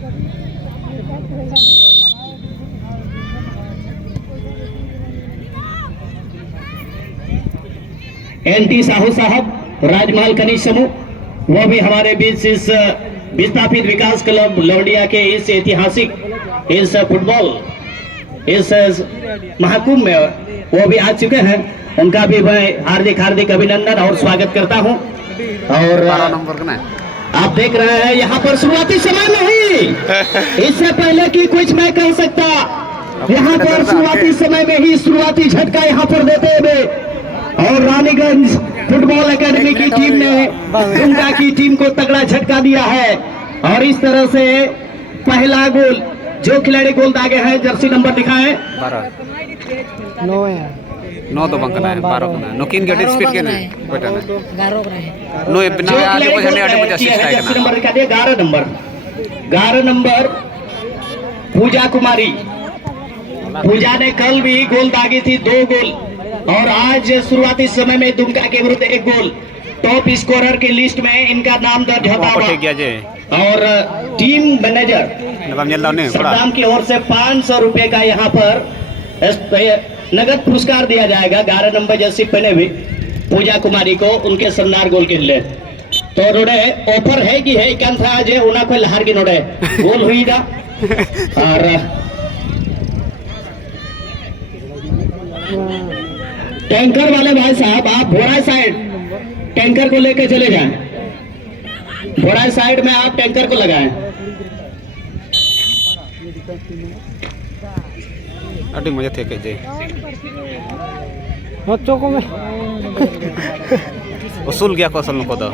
NT Sahu साहब, राजमहल खनिज समूह, वो भी हमारे बीच इस विस्थापित विकास क्लब लौंडिया के इस ऐतिहासिक इस फुटबॉल इस महाकुंभ में वो भी आ चुके हैं। उनका भी मैं हार्दिक हार्दिक अभिनंदन और स्वागत करता हूं। और आप देख रहे हैं यहाँ पर शुरुआती समय में ही, इससे पहले कि कुछ मैं कह सकता, यहाँ पर शुरुआती समय में ही शुरुआती झटका यहाँ पर देते हुए और रानीगंज फुटबॉल एकेडमी की टीम ने दुमका की टीम को तगड़ा झटका दिया है। और इस तरह से पहला गोल जो खिलाड़ी गोल दागे हैं, जर्सी नंबर दिखाएं। 9 तो बंकना है 12 कना नोकिन गडी स्पीड के ना बेटा ना 11 कना है नो बिना आले को झंडे आटे 25 का जर्सी नंबर दिखा दिया 11 नंबर पूजा कुमारी। पूजा ने कल भी गोल दागी थी, 2 गोल, और आज शुरुआती समय में दुमका के विरुद्ध 1 गोल। टॉप स्कोरर की लिस्ट में इनका नाम दर्ज होता है। और टीम मैनेजर सद्दाम की ओर से 500 रुपए का यहाँ पर नगद पुरस्कार दिया जाएगा 11 नंबर जर्सी पहने हुए पूजा कुमारी को उनके शानदार गोल के लिए। तो नोड़े ऑफर है कि है क्या था आज उन्हें कोई लहार की नोड़े गोल हुई था। और टैंकर वाले भाई साहब, आप भोरा साइड टैंकर को लेकर चले जाएं। भोरा साइड में आप टैंकर को लगाएं। अभी मजा थे के बच्चों को मैं उसूल गया कौशल को दो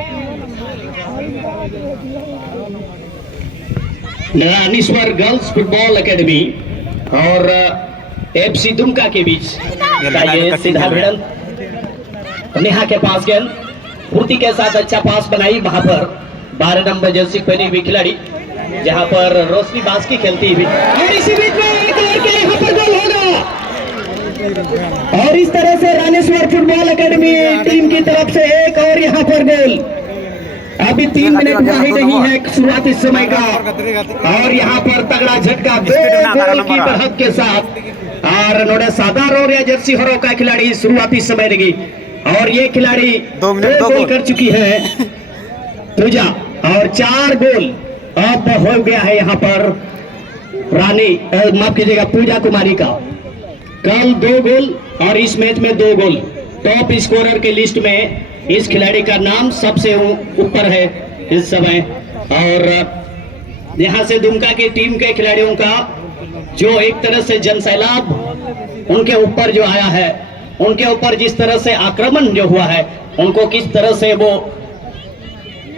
रानीश्वर गर्ल्स फुटबॉल एकेडमी और FC दुमका के बीच सीधा भिड़ंत। नेहा के पास गेंद पूर्ति के साथ अच्छा पास बनाई वहां पर 12 नंबर जर्सी पहनी हुई खिलाड़ी, जहां पर रोशनी बास्की खेलती हुई। और इसी बीच में एक और के यहाँ पर गोल होगा। और इस तरह से रानीश्वर फुटबॉल एकेडमी टीम की तरफ से एक और यहाँ पर गोल। अभी 3 मिनट हुआ ही नहीं है शुरुआती समय का, और यहाँ पर तगड़ा झटका 2 गोल की बढ़त के साथ। और नोड़े साधारण या जर्सी हरो का खिलाड़ी शुरुआती समय लगी, और ये खिलाड़ी 2 गोल कर चुकी है पूजा, और 4 गोल अब हो गया है यहाँ पर रानी माफ कीजिएगा पूजा कुमारी का। कल 2 गोल और इस मैच में 2 गोल। टॉप स्कोरर की लिस्ट में इस खिलाड़ी का नाम सबसे ऊपर है इस समय। और यहाँ से दुमका की टीम के खिलाड़ियों का जो एक तरह से जनसैलाब उनके ऊपर जो आया है, उनके ऊपर जिस तरह से आक्रमण जो हुआ है, उनको किस तरह से वो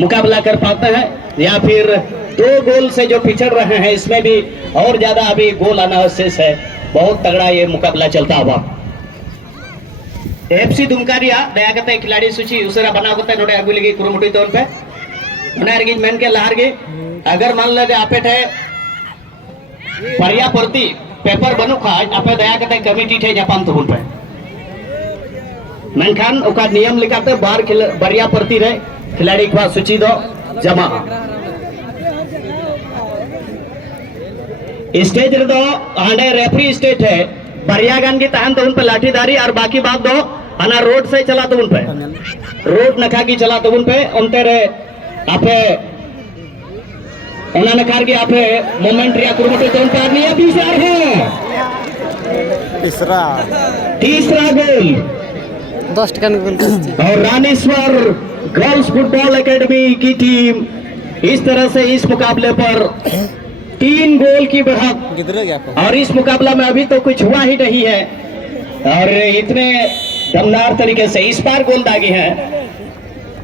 मुकाबला कर पाते हैं, या फिर 2 गोल से जो पिछड़ रहे हैं, इसमें भी और ज्यादा अभी गोल आना शेष है। बहुत तगड़ा ये मुकाबला चलता हुआ। FC दुमकारिया दया करते खिलाड़ी सूची उसरा बना होता है नोड़े अगु लगी कुरुमुटी तौर पे बनाए रही मेन के लार गए। अगर मान ले आपे थे परिया प्रति पेपर बनू खाज आपे दया करते कमिटी थे जापान तो पे मेनखान ओका नियम लिखाते बार बरिया प्रति रहे खिलाड़ी को सूची दो जमा स्टेज रे दो हांडे रेफरी स्टेज है बरिया गान की तहन तो उन पे लाठीदारी और बाकी बात दो अना रोड से चला तो उन पे रोड नखा की चला तो उन पे उनते रे आपे उन्होंने कहा कि आपे मोमेंट रिया कुरुमुटी तो उन पे आदमी अभी से है तीसरा गोल 10 टका गोल। और रानीश्वर गर्ल्स फुटबॉल एकेडमी की टीम इस तरह से इस मुकाबले पर 3 गोल की बढ़त। और इस मुकाबला में अभी तो कुछ हुआ ही नहीं है, और इतने दमदार तरीके से इस बार गोल दागी है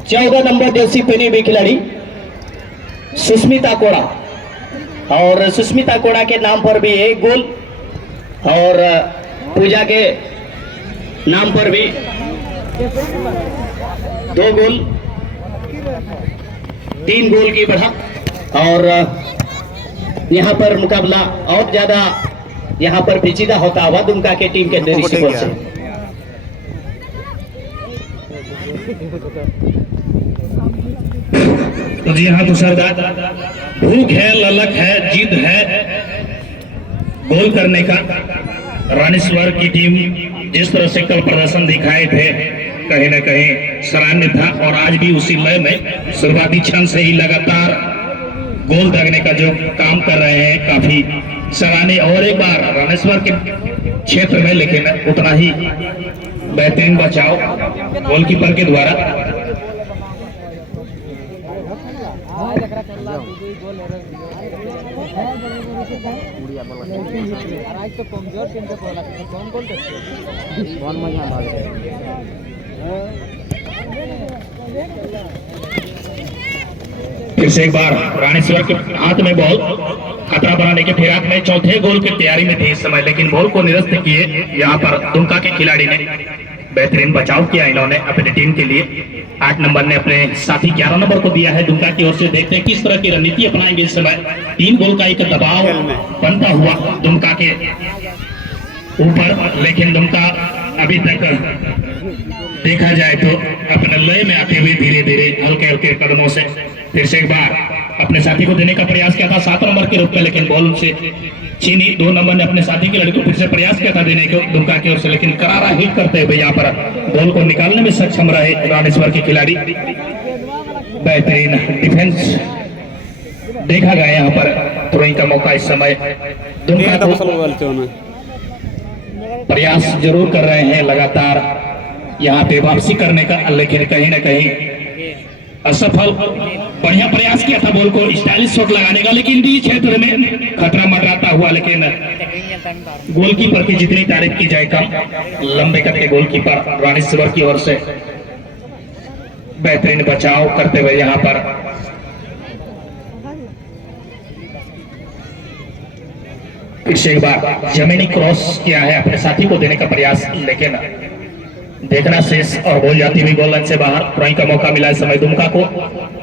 14 नंबर जर्सी पहनी हुई खिलाड़ी सुष्मिता कोड़ा, और सुष्मिता कोड़ा के नाम पर भी 1 गोल, और पूजा के नाम पर भी 2 गोल, 3 गोल की बढ़त। और यहाँ पर मुकाबला और ज्यादा यहाँ पर पेचीदा होता हुआ दुमका के टीम के दृष्टिकोण से। तो जी हाँ, तो सरदार भूख है, ललक है, जीत गोल करने का रानीश्वर की टीम जिस तरह से कल प्रदर्शन दिखाए थे कहीं न कहीं सराहनीय था और आज भी उसी लय में शुरुआती क्षण से ही लगातार गोल दागने का जो काम कर रहे हैं काफी सराहनीय। और एक बार रानीश्वर के क्षेत्र में लेकिन उतना ही बेहतरीन बचाव गोलकीपर के द्वारा। फिर से एक बार रानीश्वर के हाथ में बॉल खतरा बनाने के फिराक में चौथे गोल की तैयारी में थे इस समय, लेकिन बॉल को निरस्त किए यहाँ पर दुमका के खिलाड़ी ने बेहतरीन बचाव किया इन्होंने अपनी टीम के लिए। 8 नंबर ने अपने साथी 11 नंबर को दिया है दुमका की ओर से। देखते हैं किस तरह की रणनीति अपनाएंगे इस समय। 3 गोल का एक दबाव बनता हुआ दुमका के ऊपर, लेकिन दुमका अभी तक देखा जाए तो अपने लय में आते हुए धीरे धीरे हल्के हल्के कदमों से फिर से एक बार अपने साथी को देने का प्रयास किया था 7 नंबर के रूप में, लेकिन बॉल उनसे छीनी। 2 नंबर ने अपने साथी के लड़के को फिर से प्रयास किया था देने को दुमका की ओर से, लेकिन करारा हिट करते हुए यहाँ पर बॉल को निकालने में सक्षम रहे रानीश्वर के खिलाड़ी। बेहतरीन डिफेंस देखा गया यहाँ पर। थ्रोइंग का मौका इस समय दुमका को प्रयास जरूर कर रहे हैं लगातार यहाँ पे वापसी करने का, लेकिन कहीं ना कहीं असफल। बढ़िया प्रयास किया था बॉल को स्टाइलिश शॉट लगाने का, लेकिन भी क्षेत्र में खतरा मंडराता हुआ। लेकिन गोलकीपर की जितनी तारीफ की जाए कम। लंबे कद के गोलकीपर रानीश्वर की ओर से बेहतरीन बचाव करते हुए यहाँ पर फिर से एक बार जमीनी क्रॉस किया है अपने साथी को देने का प्रयास, लेकिन देखना शेष और बॉल जाती हुई गोल लाइन से बाहर। थ्रोइंग का मौका मिला इस समय दुमका को।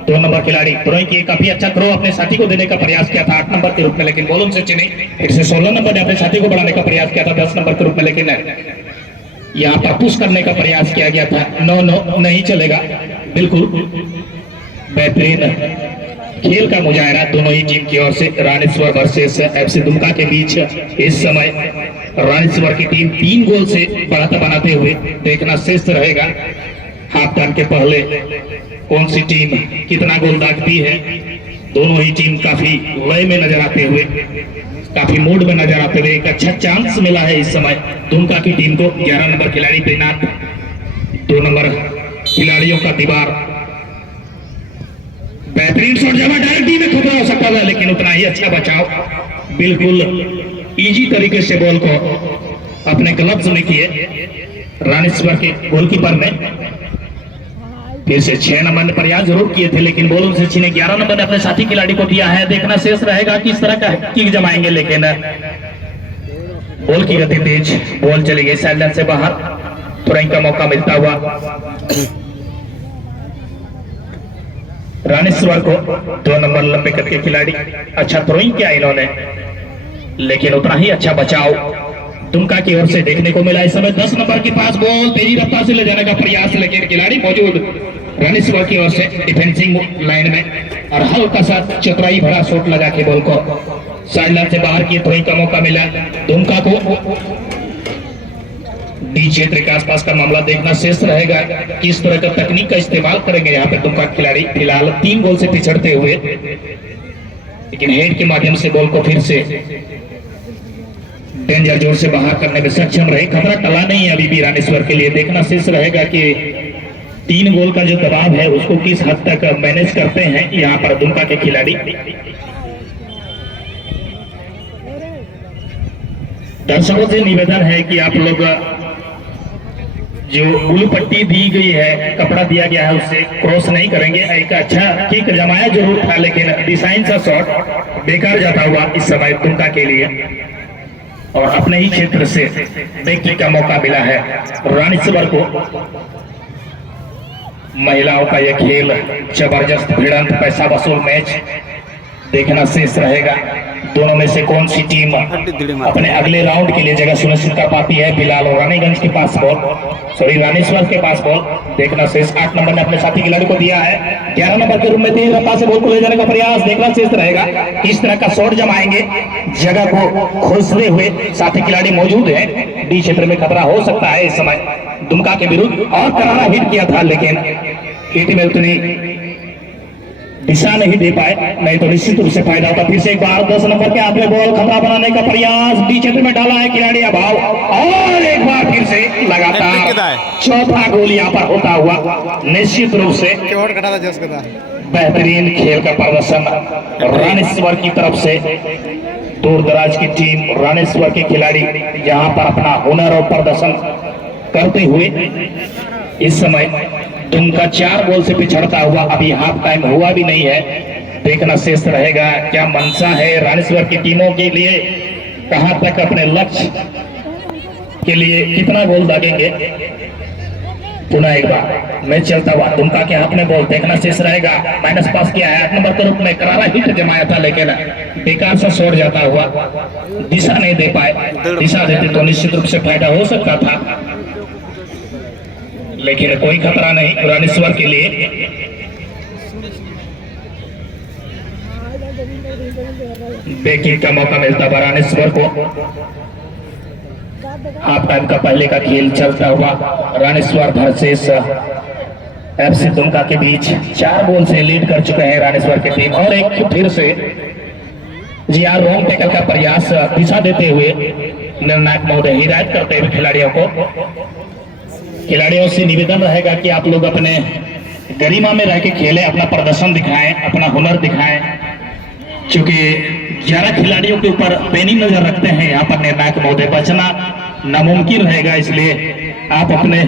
2 नंबर खिलाड़ी थ्रोइंग की काफी अच्छा थ्रो अपने साथी को देने का प्रयास किया था 8 नंबर के रूप में, लेकिन बॉल उनसे चिनी। फिर से 16 नंबर ने अपने साथी को बढ़ाने का प्रयास किया था 10 नंबर के रूप में, लेकिन यहाँ पर पुश करने का प्रयास किया गया था। नो नहीं चलेगा। बिल्कुल बेहतरीन खेल का मुजाहरा दोनों ही टीम की ओर से। रानीश्वर वर्सेस एफसी दुमका के बीच इस समय रानीश्वर की टीम 3 गोल से बढ़त बनाते हुए देखना शेष रहेगा हाफ टाइम के पहले कौन सी टीम कितना गोल दागती है। दोनों ही टीम काफी लय में नजर आते हुए, काफी मूड में नजर आते हुए। एक अच्छा चांस मिला है इस समय दुमका की टीम को। 11 नंबर खिलाड़ी तैनात, 2 नंबर खिलाड़ियों का दीवार। बेहतरीन शॉट जमा डायरेक्ट टीम में खतरा हो सकता था, लेकिन उतना ही अच्छा बचाव। बिल्कुल इजी तरीके से बॉल को अपने ग्लव्स में किए रानीश्वर के गोलकीपर ने। फिर से 6 नंबर ने प्रयास जरूर किए थे, लेकिन बॉल उनसे छीने। 11 नंबर ने अपने साथी खिलाड़ी को दिया है। देखना शेष रहेगा किस तरह का किक जमाएंगे, लेकिन बॉल की गति तेज, बॉल चली गई साइडलाइन से बाहर। थ्रोइंग का मौका मिलता हुआ रानीश्वर को। 2 नंबर लंबे कद के खिलाड़ी अच्छा थ्रोइंग किया इन्होंने, लेकिन उतना ही अच्छा बचाव दुमका की ओर से देखने को मिला। इस समय 10 नंबर के पास बॉल तेजी रफ्तार से ले जाने का प्रयास, लेकिन खिलाड़ी मौजूद रानीश्वर की ओर से डिफेंसिंग लाइन में और हल्का सा चतुराई भरा शॉट लगा के बॉल को साइडलाइन से बाहर की। थ्रोइंग का मौका मिला दुमका को। डी क्षेत्र के आसपास का मामला देखना शेष रहेगा किस तरह का तकनीक का इस्तेमाल करेंगे यहाँ पे दुमका खिलाड़ी। फिलहाल 3 गोल से पिछड़ते हुए, लेकिन हेड के माध्यम से बॉल को फिर से डेंजर जोन से बाहर करने में सक्षम रहे। खतरा टला नहीं है अभी भी रानीश्वर के लिए। देखना शेष रहेगा कि 3 गोल का जो दबाव है उसको किस हद तक मैनेज करते हैं यहाँ पर दुमका के खिलाड़ी। दर्शकों से निवेदन है कि आप लोग जो ब्लू पट्टी दी गई है, कपड़ा दिया गया है, उससे क्रॉस नहीं करेंगे। एक अच्छा किक जमाया जरूर था, लेकिन डिजाइन सा शॉट बेकार जाता हुआ इस समय दुमका के लिए। और अपने ही क्षेत्र से बैक किक का मौका मिला है रानीश्वर को। महिलाओं का यह खेल जबरदस्त भिड़ंत पैसा वसूल मैच देखना शेष रहेगा। दोनों में से कौन सी टीम अपने अगले राउंड के लिए जगह सुनिश्चित कर पाती है। फिलहाल रानीगंज के पास बॉल, सॉरी रानीश्वर के पास बॉल देखना शेष। 8 नंबर ने अपने साथी खिलाड़ी को दिया है। 11 नंबर के रूप में तेज रफ्तार से बॉल को ले जाने का प्रयास देखना शेष रहेगा। किस तरह का शॉट जमाएंगे, जगह को खोजते हुए साथी खिलाड़ी मौजूद है। डी क्षेत्र में खतरा हो सकता है इस समय दुमका के विरुद्ध, और करारा हिट किया था लेकिन हिट में उतनी दिशा नहीं दे पाए, नहीं तो निश्चित रूप से फायदा होता। फिर से एक बार 10 नंबर के हाथ में बॉल, खतरा बनाने का प्रयास डी क्षेत्र में डाला है खिलाड़ी अभाव, और एक बार फिर से लगातार चौथा गोल यहाँ पर होता हुआ। निश्चित रूप से बेहतरीन खेल का प्रदर्शन रानीश्वर की तरफ से। दूर दराज की टीम रानीश्वर के खिलाड़ी यहाँ पर अपना हुनर और प्रदर्शन करते हुए इस समय दुमका 4 गोल से पिछड़ता हुआ, अभी हाफ टाइम हुआ भी नहीं है। देखना शेष रहेगा क्या मंशा है रानीश्वर की टीमों के लिए, कहां तक अपने लक्ष्य के लिए कितना गोल दागेंगे। पुनः एक बार मैच चलता हुआ, दुमका के हाथ में बॉल देखना शेष रहेगा। माइनस पास किया है 8 नंबर के रूप में, करारा हिट जमाया था लेकिन बेकार से छोड़ जाता हुआ, दिशा नहीं दे पाए। दिशा देते तो निश्चित रूप से फायदा हो सकता था, लेकिन कोई खतरा नहीं रानीश्वर के लिए। बैकिंग का मौका मिलता है रानीश्वर को। हाफ टाइम का पहले का खेल चलता हुआ रानीश्वर वर्सेस एफसी दुमका के बीच 4 गोल से लीड कर चुके हैं रानीश्वर की टीम। और एक फिर से रॉन्ग टैकल का प्रयास, दिशा देते हुए निर्णायक महोदय हिदायत करते हुए खिलाड़ियों से निवेदन रहेगा कि आप लोग अपने गरिमा में रह के खेलें, अपना प्रदर्शन दिखाएं, अपना हुनर दिखाएं। क्योंकि 11 खिलाड़ियों के ऊपर पैनी नजर रखते हैं यहाँ पर निर्णायक महोदय, बचना नामुमकिन रहेगा, इसलिए आप अपने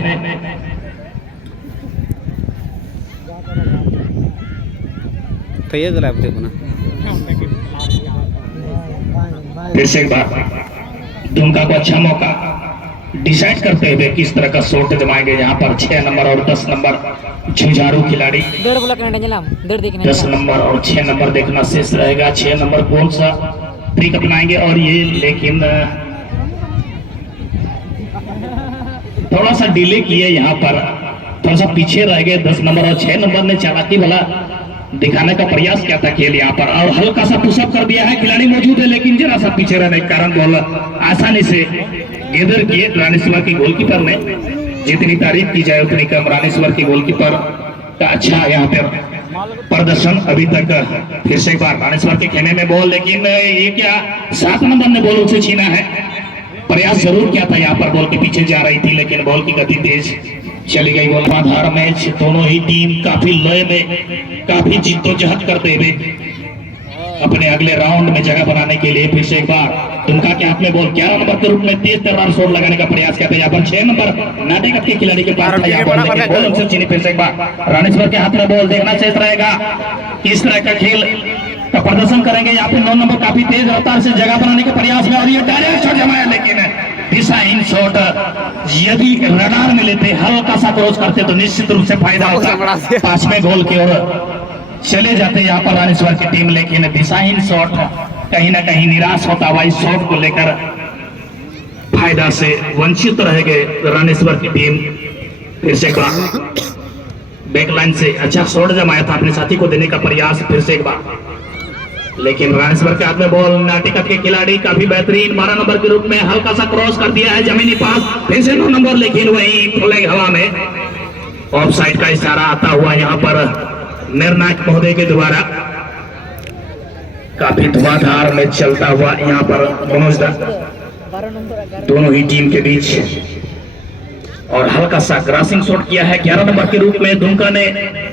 तो ये गला देखो ना। फिर से एक बार दुमका को अच्छा मौका डिसाइड करते हुए किस तरह का शॉट जमाएंगे यहाँ पर। 6 नंबर और 10 नंबर झुझारू खिलाड़ी, 10 नंबर और 6 नंबर देखना शेष रहेगा। 6 नंबर कौन सा ट्रिक अपनाएंगे, और ये लेकिन थोड़ा सा डिले किए यहाँ पर, थोड़ा सा पीछे रह गए 10 नंबर और 6 नंबर ने चालाकी वाला दिखाने का प्रयास किया था खेल यहाँ पर, और हल्का सा पुशअप कर दिया है। खिलाड़ी मौजूद है लेकिन जरा सा पीछे रहने के कारण बॉल आसानी से गेदर किए रानीश्वर की गोलकीपर ने। जितनी तारीफ की जाए उतनी कम रानीश्वर की गोलकीपर का अच्छा यहाँ पर प्रदर्शन अभी तक। फिर से एक बार रानीश्वर के खेमे में बॉल, लेकिन ये क्या 7 नंबर ने बॉल उसे छीना है। प्रयास जरूर किया था यहाँ पर, बॉल के पीछे जा रही थी लेकिन बॉल की गति तेज चली गई। बॉल आधार मैच, दोनों ही टीम काफी लय में, काफी जिद्दोजहद करते हुए अपने अगले राउंड में जगह बनाने के लिए। फिर से एक बार दुमका के हाथ में बॉल, 11 नंबर के रूप में तेज तर्रार शॉट लगाने का प्रयास करते हैं यहाँ पर। 6 नंबर नाटेकट के खिलाड़ी के पास था यहाँ बॉल, लेकिन बॉल उनसे छीनी। फिर से एक बार रानीश्वर के हाथ में बॉल देखना शेष रहेगा किस तरह का खेल का प्रदर्शन करेंगे यहाँ पे। 9 नंबर काफी तेज रफ्तार से जगह बनाने के प्रयास में, और ये डायरेक्ट शॉट जमाया लेकिन दिशाहीन शॉट। यदि रडार में लेते, हल्का सा क्रॉस करते तो निश्चित रूप से फायदा होता। 5वें गोल की ओर चले जाते यहाँ पर रानीश्वर की टीम, लेकिन दिशाहीन शॉट कहीं ना कहीं निराश होता हुआ इस शॉट को लेकर फायदा से वंचित रह गए रानीश्वर की टीम। फिर से एक बार बैकलाइन से अच्छा शॉट जमाया था, अपने साथी को देने का प्रयास। फिर से एक बार, लेकिन रानीश्वर के हाथ में बॉल, नाटिकट के खिलाड़ी काफी बेहतरीन 12 नंबर के रूप में हल्का सा क्रॉस कर दिया है जमीनी पास। फिर से 9 नंबर, लेकिन वही फ्लैग हवा में, ऑफ साइड का इशारा आता हुआ यहाँ पर निर्णायक महोदय के द्वारा। काफी धुआंधार में चलता हुआ यहाँ पर दोनों ही टीम के बीच, और हल्का सा ग्रासिंग शॉट किया है 11 नंबर के रूप में दुमका ने।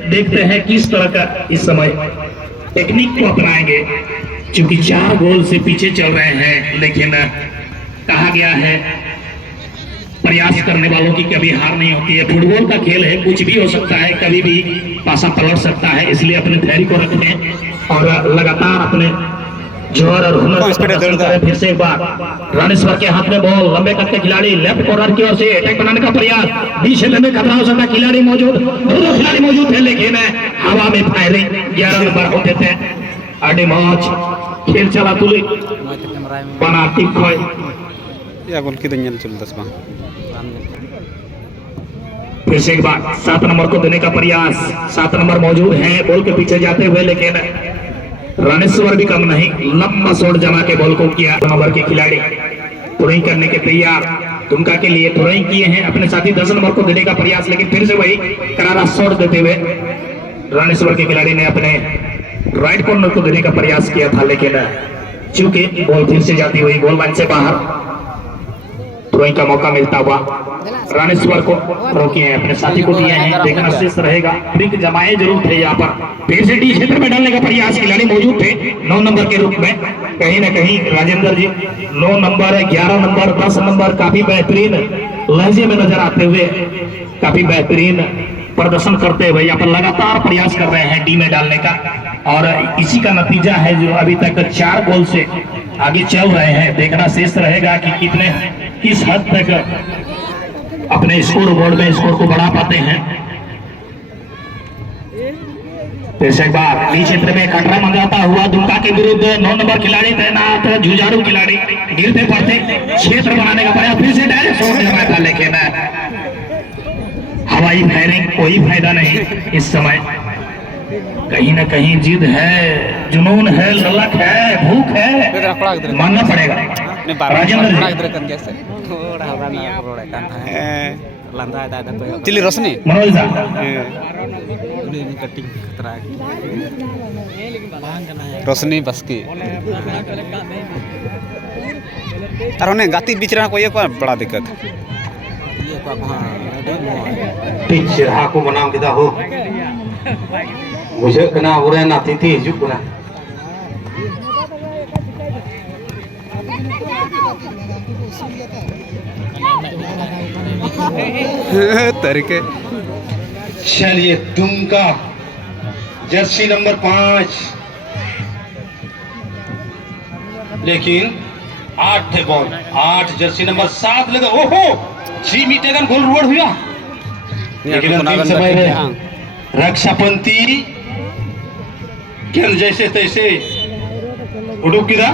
देखते हैं किस तरह का इस समय टेक्निक को अपनाएंगे, क्योंकि 4 गोल से पीछे चल रहे हैं। लेकिन कहा गया है प्रयास करने वालों की कभी हार नहीं होती है। फुटबॉल का खेल है, कुछ भी हो सकता है, कभी भी पासा पलट सकता है, इसलिए अपने धैर्य को रखें और लगातार अपने जोर और हुनर को प्रदर्शन करें। फिर से एक बार रानीश्वर के हाथ में बॉल, लंबे कद के खिलाड़ी लेफ्ट कॉर्नर की ओर से अटैक बनाने का प्रयास, बीच क्षेत्र में खतरा हो सकता है। खिलाड़ी मौजूद, दोनों खिलाड़ी मौजूद है, लेकिन हवा में फायरिंग 11 नंबर होते थे। अडिमौज खेल चला तुले बना टिक खोय या गोल की दुनिया चल दस बांग फिर से एक बार 7 नंबर को देने का प्रयास 7 नंबर मौजूद है बॉल के पीछे जाते हुए लेकिन रानेश्वर भी कम नहीं लंबा शॉट जमा के बॉल को किया नंबर के खिलाड़ी थ्रोइंग करने के तैयार दुमका के लिए थ्रोइंग किए हैं अपने साथी 10 नंबर को देने का प्रयास लेकिन फिर से वही करारा शॉट देते हुए रानेश्वर के खिलाड़ी ने अपने राइट कॉर्नर को देने का प्रयास किया था लेकिन चूंकि बॉल फिर से जाती हुई गोल लाइन से बाहर थ्रोइंग का मौका मिलता हुआ रानेश्वर को थ्रो किए हैं अपने साथी को दिए हैं देखना शेष रहेगा ब्रिक जमाए जरूर थे यहाँ पर फिर से डी क्षेत्र में डालने का प्रयास खिलाड़ी मौजूद थे 9 नंबर के रूप में कहीं ना कहीं राजेंद्र जी 9 नंबर 11 नंबर 10 नंबर काफी बेहतरीन लहजे में नजर आते हुए काफी बेहतरीन प्रदर्शन करते हुए यहाँ पर लगातार प्रयास कर रहे हैं डी में डालने का और इसी का नतीजा है जो अभी तक 4 गोल से आगे चल रहे हैं देखना शेष रहेगा कि कितने किस हद तक अपने स्कोर बोर्ड में स्कोर को बढ़ा पाते हैं फिर एक बार बी क्षेत्र में खतरा मंगाता हुआ दुमका के विरुद्ध 9 नंबर खिलाड़ी तैनात जुझारू खिलाड़ी गिरते पड़ते क्षेत्र बनाने का प्रयास फिर से डायरेक्ट शॉट लगाया था लेकिन हवाई फायरिंग कोई फायदा नहीं इस समय कहीं ना कहीं जिद है जुनून है ललक है भूख है मानना पड़ेगा राजेंद्र चिली रोशनी मनोज रोशनी बस्की गाती बीच रहा कोई बड़ा दिक्कत पिच रहा को बनाम किदा हो मुझे कना हो रहा नाती थी हिजुक कना तरीके चलिए दुमका जर्सी नंबर 5 लेकिन 8 थे बॉल 8 जर्सी नंबर 7 लगा ओहो 3 मीटर गोल रोड हुआ लेकिन अंतिम समय में रक्षापंती खेल जैसे तैसे उड़ुक किदा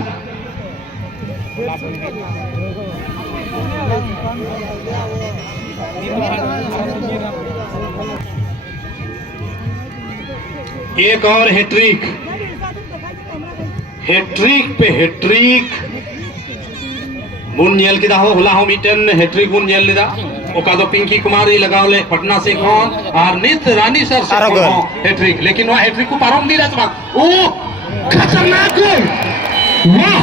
एक और हैट्रिक पे हैट्रिक मुनियल किदा हो होला हो मिटन हैट्रिक मुनियल लिदा ओका दो पिंकी कुमारी लगावले पटना से कौन और नित रानी सर से हैट्रिक लेकिन वह हैट्रिक को पारों नहीं रहा ओ खतरनाक वाह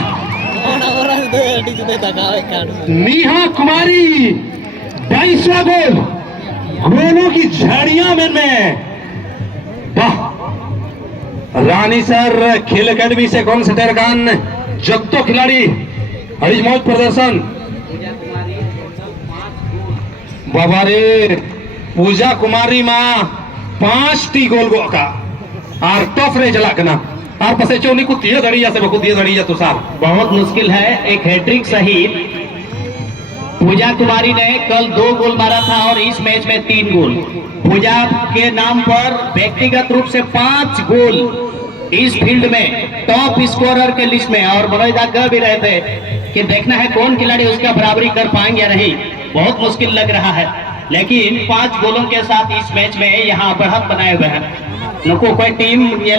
नेहा कुमारी 22वां गोल गोलों की झाड़ियां में वाह रानी सर खेल अकेडमी से कौन से टेरगान जगतो खिलाड़ी हरीश मौज प्रदर्शन बाबा रे पूजा कुमारी माँ 5 टी गोल गो का और टॉप रे चला कना और पसे चौनी को दिया दड़िया से बको दिया दड़िया तो साल बहुत मुश्किल है एक हैट्रिक सहित पूजा कुमारी ने कल 2 गोल मारा था और इस मैच में 3 गोल पूजा के नाम पर व्यक्तिगत रूप से 5 गोल इस फील्ड में टॉप स्कोरर के लिस्ट में और मनोज कह भी रहे थे कि देखना है कौन खिलाड़ी उसका बराबरी कर पाएंगे या नहीं बहुत मुश्किल लग रहा है लेकिन 5 गोलों के साथ इस मैच में यहाँ बढ़त बनाए हुए हैं नुको कोई टीम ये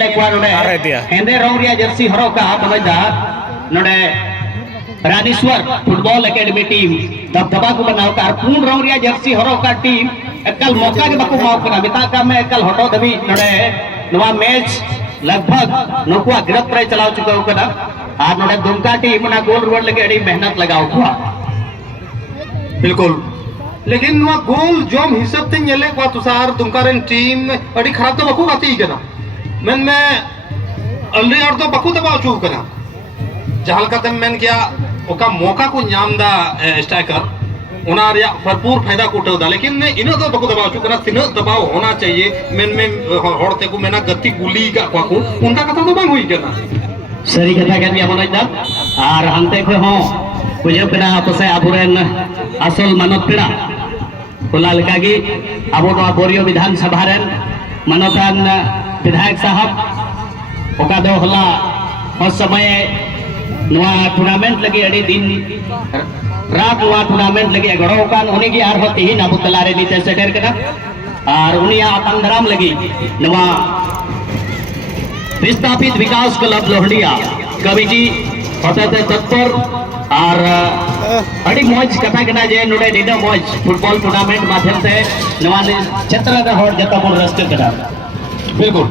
हेंदे रौरिया जर्सी हरो का मनोज नोडे रानेश्वर फुटबॉल एकेडमी टीम दबदबा को बनाओ का पूर्ण रौरिया जर्सी हरो का टीम एकल मौका के बको माओ कना बिता का में एकल हटो दबी नोडे नवा मैच लगभग नुकुआ गिरफ्त रे चलाव चुका कना और नोडे दुमका टीम ना गोल रोड लगे अड़ी मेहनत लगाओ हुआ बिल्कुल लेकिन वह गोल जोम हिसाब ते नेले को तुसार दुमका रेन टीम अड़ी खराब तो बको गाती कना मन में अलरी और तो बको दबाव चू कना जहाल का तम मन क्या ओका मौका को नामदा स्ट्राइकर उना रिया भरपूर फायदा को उठावदा लेकिन इन तो बको दबाव चू कना तिन दबाव होना चाहिए मन में होड़ते को मेना गति गुली का को उनका कथा तो बांग हुई कना सरी कथा कर दिया मनोज और हंते को हो पूजा पेड़ा आपसे आबुरेन असल मानव पेड़ा होला लगी अब बोरियो विधानसभा रेन मानवतान विधायक साहब ओका दो होला और समय नवा टूर्नामेंट लगे अड़ी दिन रात नवा टूर्नामेंट लगे गड़ो कान उन्हीं की आर होती ही नाबू तलारे नीचे सेटर करना और उन्हीं आतंक धराम लगी नवा विस्थापित विकास क्लब लोहड़िया कवि जी होते थे तत्पर और अड़ी मौज कथा करना जे नोडे निडा मौज फुटबॉल टूर्नामेंट माध्यम से नवा क्षेत्र का हॉट जता बन रस्ते करा बिल्कुल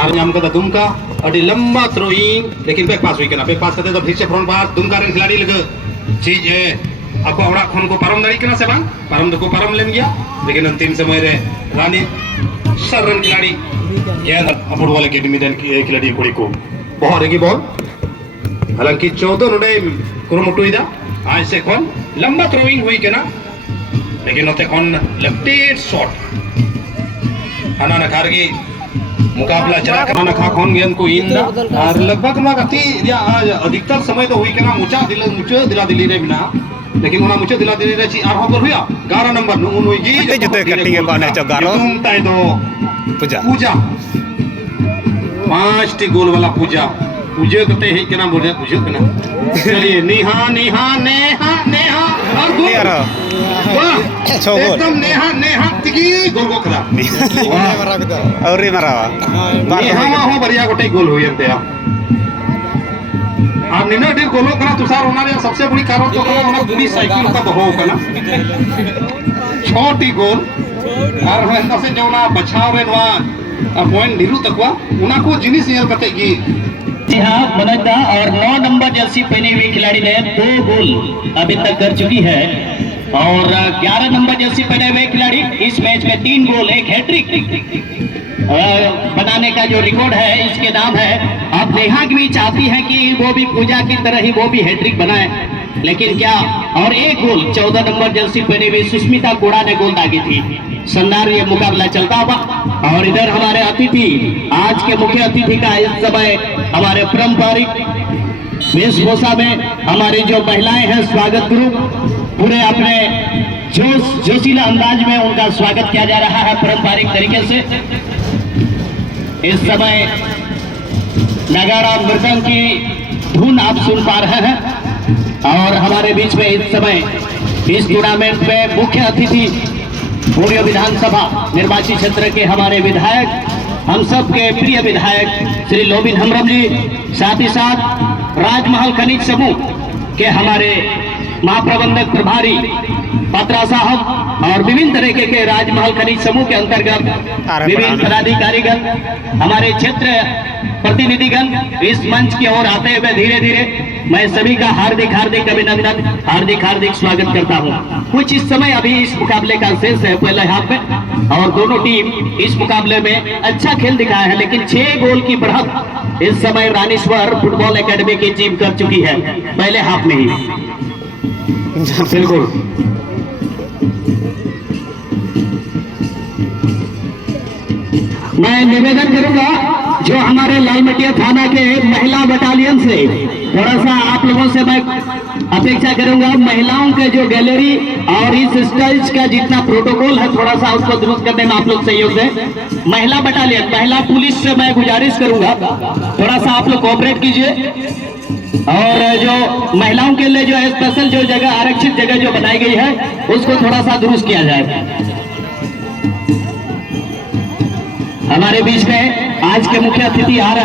आर नाम का दुमका अड़ी लंबा थ्रोइंग लेकिन बैक पास हुई केना बैक पास करते तो फिर से फ्रंट पास दुमका रेन खिलाड़ी लगे चीज है आपको औड़ा खन को परम दाड़ी केना से बांग परम को परम लेन गया लेकिन अंतिम समय रे रानी सरन खिलाड़ी गेंद फुटबॉल एकेडमी देन की खिलाड़ी कुड़ी को बहुत रेगी बॉल हालांकि 14 नोडे कुरुमुटु इदा आज से कौन लंबा थ्रोइंग हुई केना लेकिन नोते कौन लेफ्टेड शॉट हना नखारगी मुकाबला चला कर नखा कौन गेंद को इन और लगभग ना गति या अधिकतर समय तो हुई केना मुचा दिला दिली रे बिना लेकिन उना मुचे दिला दिली रे ची आर होकर हुआ 11 नंबर नु उन जी जुते कटिंग के बाने च गारो तुम ताई दो पूजा 5 टी गोल वाला पूजा पूजे कते हे केना बोले पूजे केना चलिए नेहा नेहा नेहा नेहा और गोल वाह एकदम नेहा तिकी गोल को खड़ा और मरावा नेहा हो बढ़िया गोटे गोल हुई अंते और निना डेर गोलो कना तुसार होना रे सबसे बड़ी कारण तो कना पूरी साइकिल का हो कना 6 टी गोल और हंदा से जोना बचाव रे नवा पॉइंट ढिलू तकवा उना को जिनिस यल कते गी जी हाँ मनोजा और 9 नंबर जर्सी पहने हुए खिलाड़ी ने 2 गोल अभी तक कर चुकी है और 11 नंबर जर्सी पहने हुए खिलाड़ी इस मैच में 3 गोल 1 हैट्रिक बनाने का जो रिकॉर्ड है इसके नाम है। अब नेहा भी चाहती है कि वो भी पूजा की तरह ही वो भी हैट्रिक बनाए लेकिन क्या और 1 गोल 14 नंबर जर्सी पहने हुए सुष्मिता कोड़ा ने गोल दागी थी। शानदार ये मुकाबला चलता हुआ और इधर हमारे अतिथि आज के मुख्य अतिथि का इस समय हमारे पारंपरिक वेशभूषा में हमारी जो महिलाएं हैं स्वागत ग्रुप पूरे अपने जोशीला अंदाज में उनका स्वागत किया जा रहा है पारंपरिक तरीके से। इस समय नगाड़ा मृदंग की धुन आप सुन पा रहे हैं और हमारे बीच में इस समय इस टूर्नामेंट में मुख्य अतिथि पूर्व विधानसभा निर्वाचित क्षेत्र के हमारे विधायक हम सब के प्रिय विधायक श्री लोबिन हमरम जी साथ ही साथ राजमहल खनिज समूह के हमारे महाप्रबंधक प्रभारी पत्रा साहब और विभिन्न तरीके के राजमहल खनिज समूह के अंतर्गत विभिन्न पदाधिकारीगण हमारे क्षेत्र प्रतिनिधिगण इस मंच की ओर आते हुए धीरे धीरे मैं सभी का हार्दिक हार्दिक अभिनंदन हार्दिक हार्दिक स्वागत करता हूं। कुछ इस समय अभी इस मुकाबले का शेष है पहले हाफ में और दोनों टीम इस मुकाबले में अच्छा खेल दिखाया है लेकिन 6 गोल की बढ़त इस समय रानीश्वर फुटबॉल एकेडमी की टीम कर चुकी है पहले हाफ में ही। बिल्कुल मैं निवेदन करूंगा जो हमारे लालमटिया थाना के महिला बटालियन से थोड़ा सा आप लोगों से मैं अपेक्षा करूंगा महिलाओं के जो गैलरी और इस स्टेज का जितना प्रोटोकॉल है थोड़ा सा उसको दुरुस्त करने में आप लोग सहयोग दें। महिला बटालियन महिला पुलिस से मैं गुजारिश करूंगा थोड़ा सा आप लोग कोऑपरेट कीजिए और जो महिलाओं के लिए जो स्पेशल जो जगह आरक्षित जगह जो बनाई गई है उसको थोड़ा सा दुरुस्त किया जाए। हमारे बीच में आज के मुख्य अतिथि आ रहे